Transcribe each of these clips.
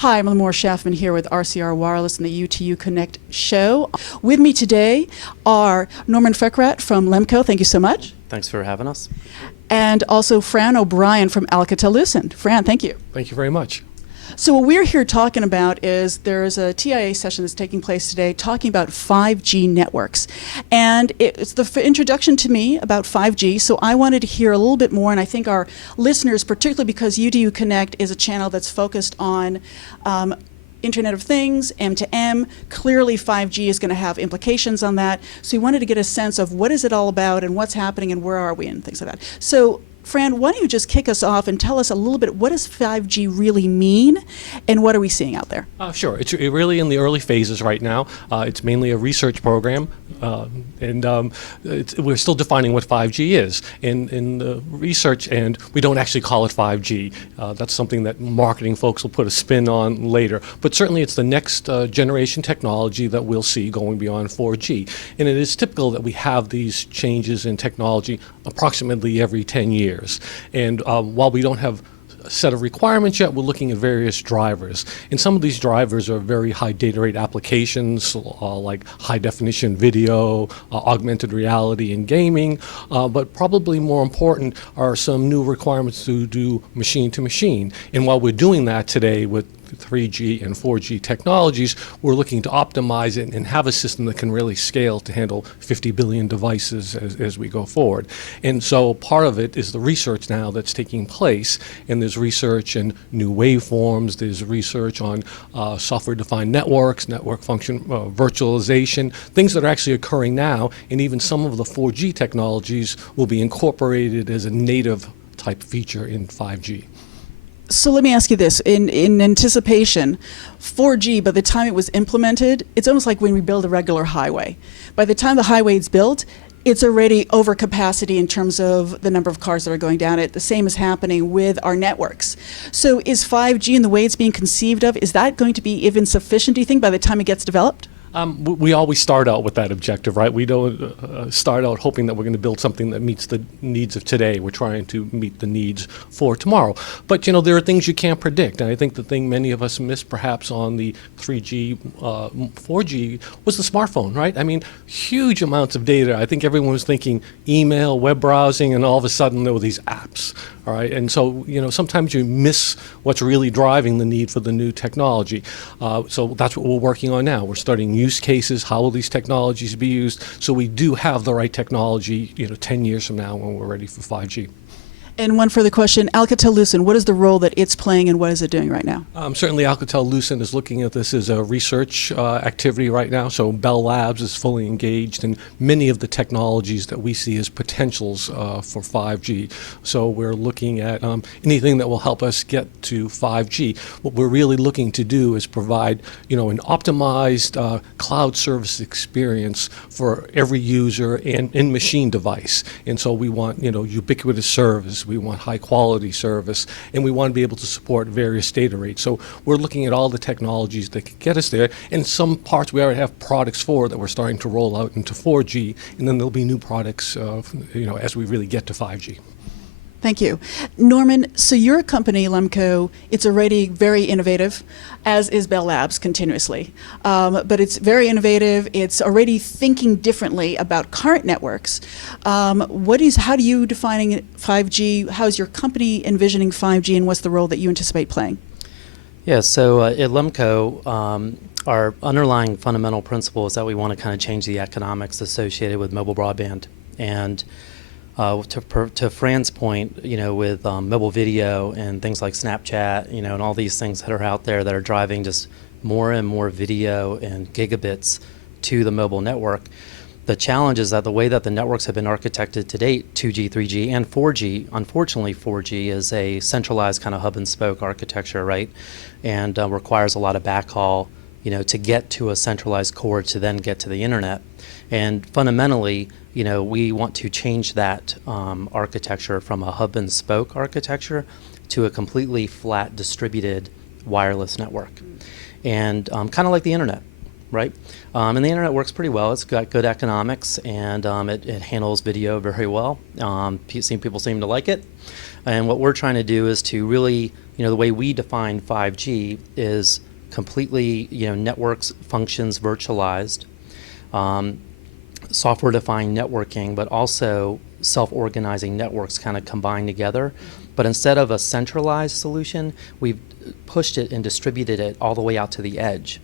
Hi, I'm Lamore Schaffman here with RCR Wireless and the UTU Connect show. With me today are Norman Fekrat from Lemco. Thank you so much. Thanks for having us. And also Fran O'Brien from Alcatel-Lucent. Fran, thank you. Thank you very much. So what we're here talking about is there's a TIA session that's taking place today talking about 5G networks. And it's the introduction to me about 5G, so I wanted to hear a little bit more, and I think our listeners, particularly because UTU Connect is a channel that's focused on Internet of Things, M2M. Clearly 5G is going to have implications on that. So we wanted to get a sense of what is it all about and what's happening and where are we and things like that. So Fran, why don't you just kick us off and tell us a little bit, what does 5G really mean and what are we seeing out there? Sure. It's really in the early phases right now. It's mainly a research program, and we're still defining what 5G is. In the research end, we don't actually call it 5G. That's something that marketing folks will put a spin on later. But certainly it's the next generation technology that we'll see going beyond 4G. And it is typical that we have these changes in technology approximately every 10 years. And while we don't have a set of requirements yet, we're looking at various drivers. And some of these drivers are very high data rate applications like high definition video, augmented reality and gaming, but probably more important are some new requirements to do machine to machine. And while we're doing that today with 3G and 4G technologies, we're looking to optimize it and have a system that can really scale to handle 50 billion devices as we go forward. And so part of it is the research now that's taking place, and there's research in new waveforms, there's research on software-defined networks, network function virtualization, things that are actually occurring now, and even some of the 4G technologies will be incorporated as a native type feature in 5G. So let me ask you this, in anticipation, 4G, by the time it was implemented, it's almost like when we build a regular highway. By the time the highway is built, it's already over capacity in terms of the number of cars that are going down it. The same is happening with our networks. So is 5G and the way it's being conceived of, is that going to be even sufficient, do you think, by the time it gets developed? We always start out with that objective, right? We don't start out hoping that we're going to build something that meets the needs of today. We're trying to meet the needs for tomorrow. But, you know, there are things you can't predict. And I think the thing many of us missed perhaps on the 3G, 4G was the smartphone, right? I mean, huge amounts of data. I think everyone was thinking email, web browsing, and all of a sudden there were these apps. All right, and so, you know, sometimes you miss what's really driving the need for the new technology. So that's what we're working on now. We're studying use cases, how will these technologies be used, so we do have the right technology, you know, 10 years from now when we're ready for 5G. And one further question, Alcatel-Lucent, what is the role that it's playing and what is it doing right now? Certainly Alcatel-Lucent is looking at this as a research activity right now, so Bell Labs is fully engaged in many of the technologies that we see as potentials for 5G. So we're looking at anything that will help us get to 5G. What we're really looking to do is provide, you know, an optimized cloud service experience for every user and in-machine device. And so we want, you know, ubiquitous service. We want high quality service, and we want to be able to support various data rates. So we're looking at all the technologies that can get us there, and some parts we already have products for that we're starting to roll out into 4G, and then there'll be new products, you know, as we really get to 5G. Thank you. Norman, so your company, Lemco, it's already very innovative, as is Bell Labs continuously. But it's very innovative. It's already thinking differently about current networks. How do you define 5G? How's your company envisioning 5G, and what's the role that you anticipate playing? Yeah, so at Lemco, our underlying fundamental principle is that we want to kind of change the economics associated with mobile broadband. And to Fran's point, you know, with mobile video and things like Snapchat, you know, and all these things that are out there that are driving just more and more video and gigabits to the mobile network, the challenge is that the way that the networks have been architected to date, 2G, 3G, and 4G, unfortunately 4G is a centralized kind of hub and spoke architecture, right? And requires a lot of backhaul, you know, to get to a centralized core to then get to the internet. And fundamentally, you know, we want to change that architecture from a hub and spoke architecture to a completely flat distributed wireless network. And kind of like the internet, right? And the internet works pretty well. It's got good economics, and it handles video very well. People seem to like it. And what we're trying to do is to really the way we define 5G is completely, networks, functions, virtualized, software-defined networking, but also self-organizing networks kind of combined together. But instead of a centralized solution, we've pushed it and distributed it all the way out to the edge.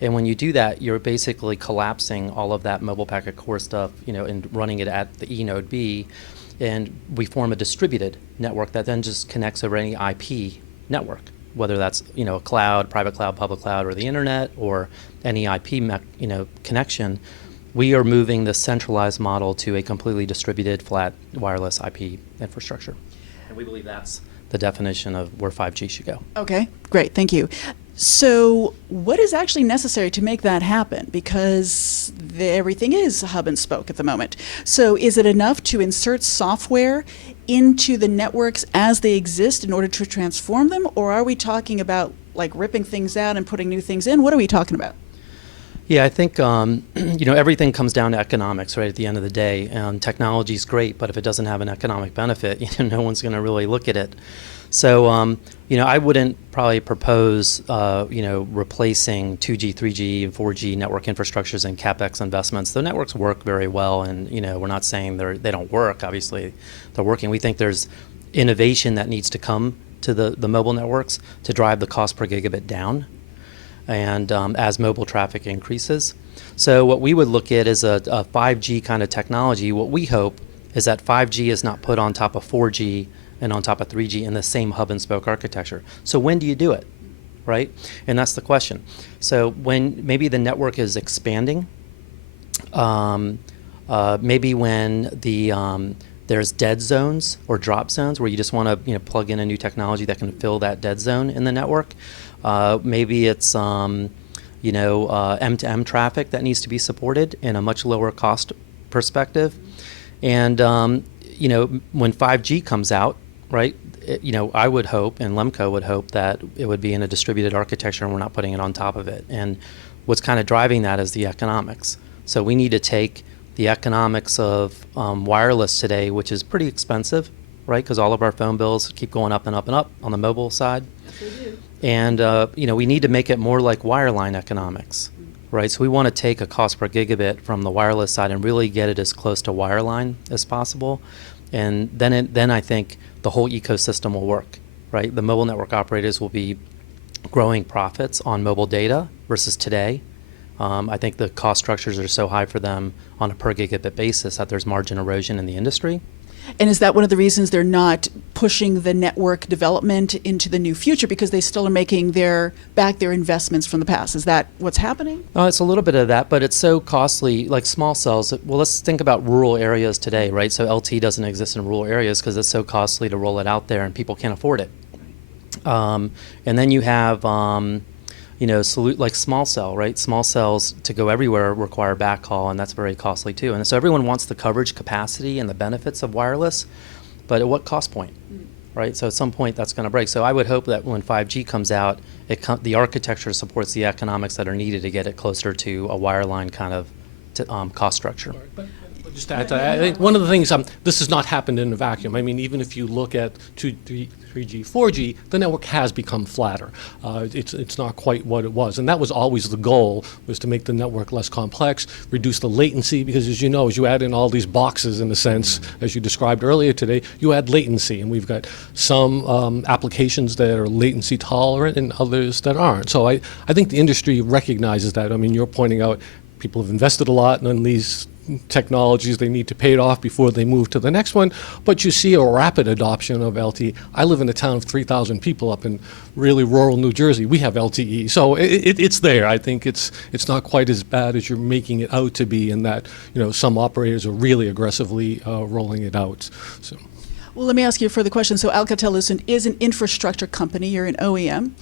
And when you do that, you're basically collapsing all of that mobile packet core stuff, and running it at the E node B. And we form a distributed network that then just connects over any IP network, whether that's, a cloud, private cloud, public cloud, or the internet, or any IP, connection. We are moving the centralized model to a completely distributed, flat, wireless IP infrastructure. And we believe that's the definition of where 5G should go. Okay, great, thank you. So what is actually necessary to make that happen? Because everything is hub and spoke at the moment. So is it enough to insert software into the networks as they exist in order to transform them? Or are we talking about like ripping things out and putting new things in? What are we talking about? Yeah, I think everything comes down to economics, right? At the end of the day, technology is great, but if it doesn't have an economic benefit, no one's going to really look at it. So, I wouldn't probably propose, replacing 2G, 3G, and 4G network infrastructures and CapEx investments. The networks work very well, and we're not saying they don't work. Obviously, they're working. We think there's innovation that needs to come to the mobile networks to drive the cost per gigabit down. And as mobile traffic increases. So what we would look at is a 5G kind of technology. What we hope is that 5G is not put on top of 4G and on top of 3G in the same hub and spoke architecture. So when do you do it, right? And that's the question. So when maybe the network is expanding, maybe when there's dead zones or drop zones where you just want to plug in a new technology that can fill that dead zone in the network. Maybe it's M2M traffic that needs to be supported in a much lower cost perspective. And when 5G comes out, right, I would hope, and Lemco would hope, that it would be in a distributed architecture and we're not putting it on top of it. And what's kind of driving that is the economics. So we need to take the economics of wireless today, which is pretty expensive, right, because all of our phone bills keep going up and up and up on the mobile side. Yes, they do. And we need to make it more like wireline economics, right? So we want to take a cost per gigabit from the wireless side and really get it as close to wireline as possible. And then I think the whole ecosystem will work, right? The mobile network operators will be growing profits on mobile data versus today. I think the cost structures are so high for them on a per gigabit basis that there's margin erosion in the industry. And is that one of the reasons they're not pushing the network development into the new future, because they still are making back their investments from the past? Is that what's happening? It's a little bit of that, but it's so costly, like small cells. Well, let's think about rural areas today, right? So LTE doesn't exist in rural areas because it's so costly to roll it out there and people can't afford it. And then you have like small cell, right? Small cells to go everywhere require backhaul, and that's very costly too. And so everyone wants the coverage capacity and the benefits of wireless, but at what cost point, right? So at some point that's going to break. So I would hope that when 5G comes out, the architecture supports the economics that are needed to get it closer to a wireline kind of cost structure. But just to add to that, I think one of the things, this has not happened in a vacuum. I mean, even if you look at 2G, 3G, 4G, the network has become flatter. It's not quite what it was. And that was always the goal, was to make the network less complex, reduce the latency, because as you know, as you add in all these boxes, in a sense, as you described earlier today, you add latency. And we've got some applications that are latency tolerant and others that aren't. So I think the industry recognizes that. I mean, you're pointing out people have invested a lot in these technologies. They need to pay it off before they move to the next one. But you see a rapid adoption of LTE. I live in a town of 3,000 people up in really rural New Jersey. We have LTE. So it's there. I think it's not quite as bad as you're making it out to be, in that some operators are really aggressively rolling it out. So. Well, let me ask you a further question. So Alcatel is an infrastructure company. You're an OEM.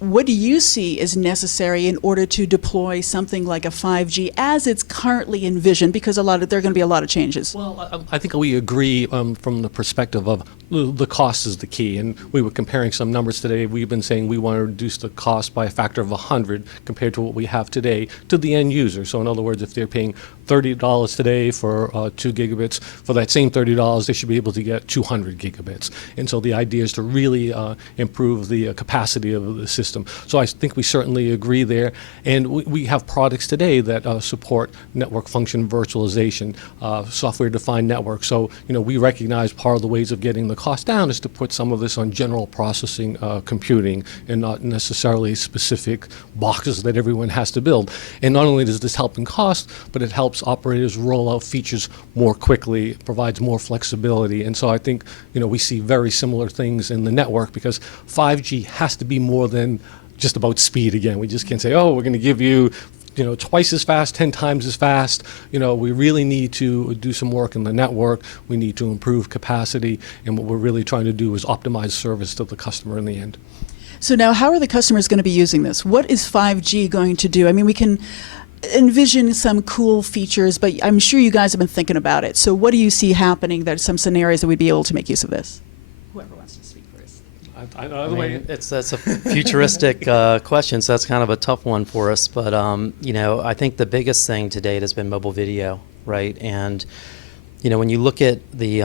What do you see as necessary in order to deploy something like a 5G as it's currently envisioned? Because there are going to be a lot of changes. Well, I think we agree from the perspective of the cost is the key. And we were comparing some numbers today. We've been saying we want to reduce the cost by a factor of 100 compared to what we have today to the end user. So in other words, if they're paying $30 today for 2 gigabits, for that same $30, they should be able able to get 200 gigabits. And so the idea is to really improve the capacity of the system. So I think we certainly agree there. And we have products today that support network function virtualization, software-defined network. So, we recognize part of the ways of getting the cost down is to put some of this on general processing computing and not necessarily specific boxes that everyone has to build. And not only does this help in cost, but it helps operators roll out features more quickly, provides more flexibility. And so I think, we see very similar things in the network, because 5G has to be more than just about speed again. We just can't say, oh, we're going to give you twice as fast, 10 times as fast. We really need to do some work in the network. We need to improve capacity. And what we're really trying to do is optimize service to the customer in the end. So now, how are the customers going to be using this? What is 5G going to do? I mean, we can envision some cool features, but I'm sure you guys have been thinking about it. So what do you see happening? There's some scenarios that we'd be able to make use of this. Whoever wants to speak first. That's a futuristic question, so that's kind of a tough one for us. But I think the biggest thing to date has been mobile video, right? And when you look at the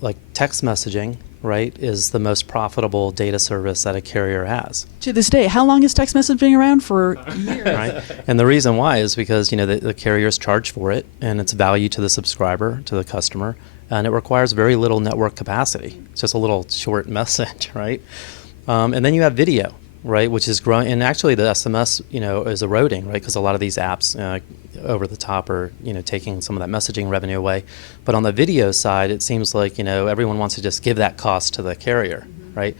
like text messaging, right, is the most profitable data service that a carrier has. To this day, how long has text messaging been around? For years. Right? And the reason why is because the carriers charge for it, and it's value to the subscriber, to the customer, and it requires very little network capacity. It's just a little short message, right? And then you have video, right, which is growing, and actually the SMS, is eroding, right, because a lot of these apps over the top are, taking some of that messaging revenue away. But on the video side, it seems like, everyone wants to just give that cost to the carrier, right?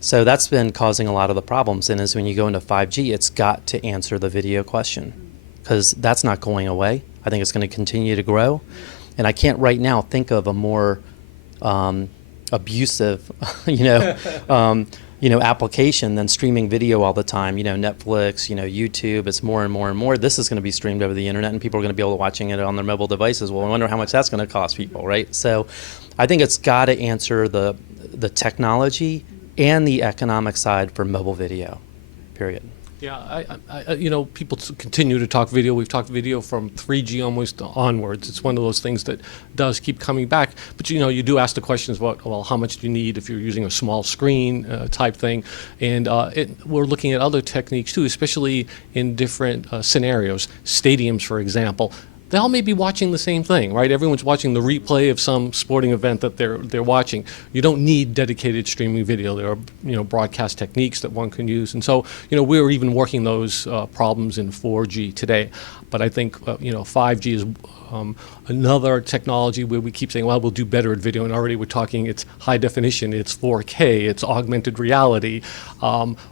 So that's been causing a lot of the problems. And as when you go into 5G, it's got to answer the video question, because that's not going away. I think it's going to continue to grow. And I can't right now think of a more abusive, application than streaming video all the time. Netflix, YouTube. It's more and more and more. This is going to be streamed over the internet, and people are going to be able to watching it on their mobile devices. Well, I wonder how much that's going to cost people, right? So, I think it's got to answer the technology and the economic side for mobile video. Period. Yeah, people continue to talk video. We've talked video from 3G almost onwards. It's one of those things that does keep coming back. But, you do ask the questions about, well, how much do you need if you're using a small screen type thing? And we're looking at other techniques, too, especially in different scenarios. Stadiums, for example. They all may be watching the same thing, right? Everyone's watching the replay of some sporting event that they're watching. You don't need dedicated streaming video. There are broadcast techniques that one can use, and so we're even working those problems in 4G today. But I think 5G is another technology where we keep saying, well, we'll do better at video, and already we're talking it's high definition, it's 4K, it's augmented reality.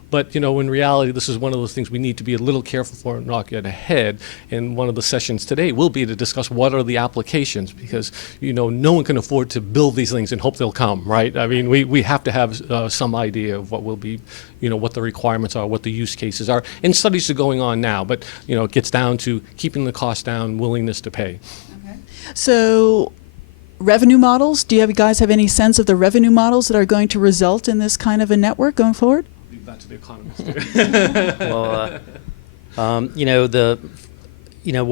But in reality, this is one of those things we need to be a little careful for and not get ahead. And one of the sessions today will be to discuss what are the applications, because no one can afford to build these things and hope they'll come, right? I mean, we have to have some idea of what will be, what the requirements are, what the use cases are. And studies are going on now, but it gets down to keeping the cost down, willingness to pay. Okay. So, revenue models. Do you guys have any sense of the revenue models that are going to result in this kind of a network going forward? Leave that to the economists. Well,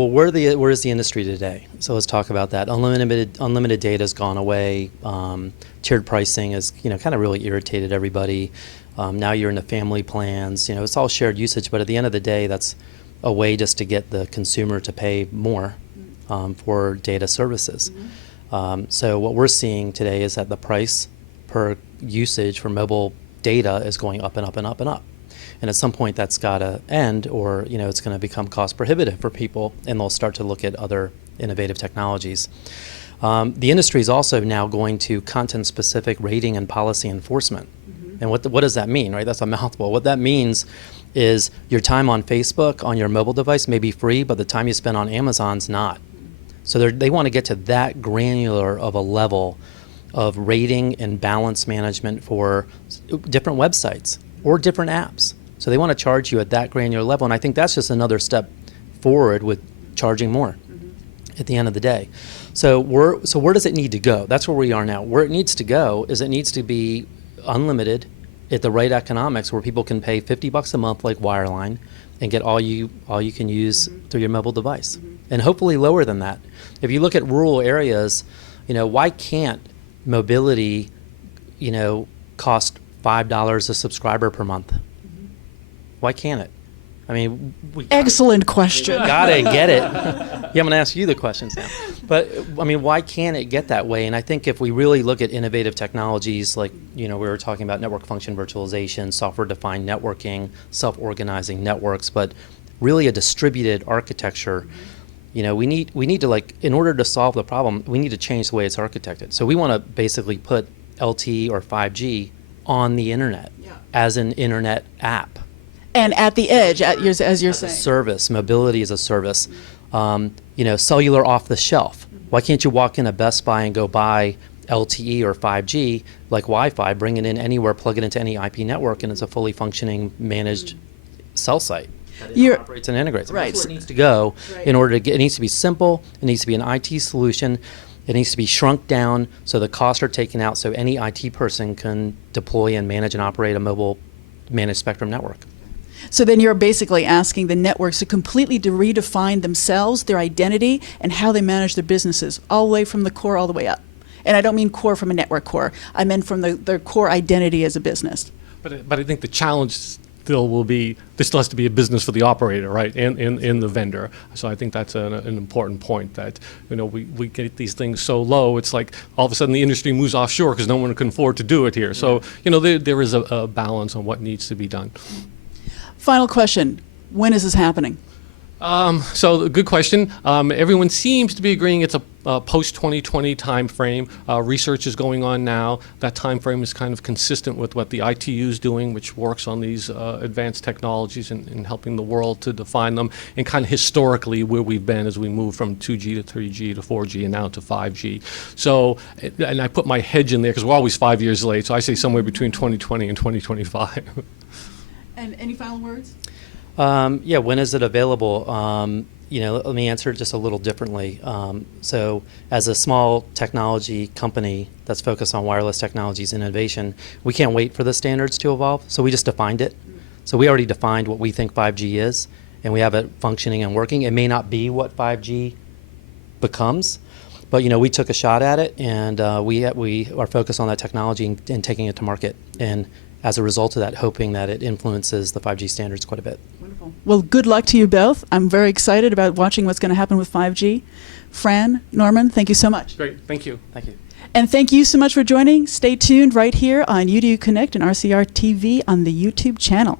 where is the industry today? So let's talk about that. Unlimited data has gone away. Tiered pricing has kind of really irritated everybody. Now you're into family plans. It's all shared usage, but at the end of the day, that's a way just to get the consumer to pay more for data services. So what we're seeing today is that the price per usage for mobile data is going up and up and up and up. And at some point that's got to end, or it's going to become cost prohibitive for people, and they'll start to look at other innovative technologies. The industry is also now going to content-specific rating and policy enforcement. And what does that mean, right? That's a mouthful. What that means is your time on Facebook on your mobile device may be free, but the time you spend on Amazon's not. So they want to get to that granular of a level of rating and balance management for different websites or different apps. So they want to charge you at that granular level, and I think that's just another step forward with charging more at the end of the day. So where does it need to go? That's where we are now. Where it needs to go is it needs to be unlimited at the right economics, where people can pay $50 a month like wireline and get all you can use through your mobile device, and hopefully lower than that. If you look at rural areas, why can't mobility, cost $5 a subscriber per month? Why can't it? I mean, we Excellent question. gotta get it. Yeah, I'm gonna ask you the questions now. But I mean, why can't it get that way? And I think if we really look at innovative technologies like, we were talking about network function virtualization, software-defined networking, self-organizing networks, but really a distributed architecture, we need to, like, in order to solve the problem, we need to change the way it's architected. So we want to basically put LTE or 5G on the internet as an internet app. And at the edge, as you're As a saying. service, mobility is a service. Cellular off the shelf. Why can't you walk in a Best Buy and go buy LTE or 5G like Wi-Fi, bring it in anywhere, plug it into any IP network, and it's a fully functioning managed cell site that operates and integrates. Right. That's where it needs to go in order to get. It needs to be simple. It needs to be an IT solution. It needs to be shrunk down so the costs are taken out, so any IT person can deploy and manage and operate a mobile managed spectrum network. So then you're basically asking the networks to completely redefine themselves, their identity, and how they manage their businesses, all the way from the core all the way up. And I don't mean core from a network core. I meant from their core identity as a business. But I think the challenge still will be, there still has to be a business for the operator, right, and the vendor. So I think that's an important point, that we get these things so low, it's like all of a sudden the industry moves offshore because no one can afford to do it here. So there is a balance on what needs to be done. Final question. When is this happening? So good question. Everyone seems to be agreeing it's a post-2020 time frame. Research is going on now. That time frame is kind of consistent with what the ITU is doing, which works on these advanced technologies and helping the world to define them, and kind of historically where we've been as we move from 2G to 3G to 4G and now to 5G. So, and I put my hedge in there because we're always 5 years late, so I say somewhere between 2020 and 2025. And any final words? When is it available? Let me answer it just a little differently. So as a small technology company that's focused on wireless technologies and innovation, we can't wait for the standards to evolve, so we just defined it. So we already defined what we think 5G is, and we have it functioning and working. It may not be what 5G becomes, but we took a shot at it, and we are focused on that technology and taking it to market. And as a result of that, hoping that it influences the 5G standards quite a bit. Wonderful. Well, good luck to you both. I'm very excited about watching what's going to happen with 5G. Fran, Norman, thank you so much. Great, thank you. Thank you. And thank you so much for joining. Stay tuned right here on UDU Connect and RCR TV on the YouTube channel.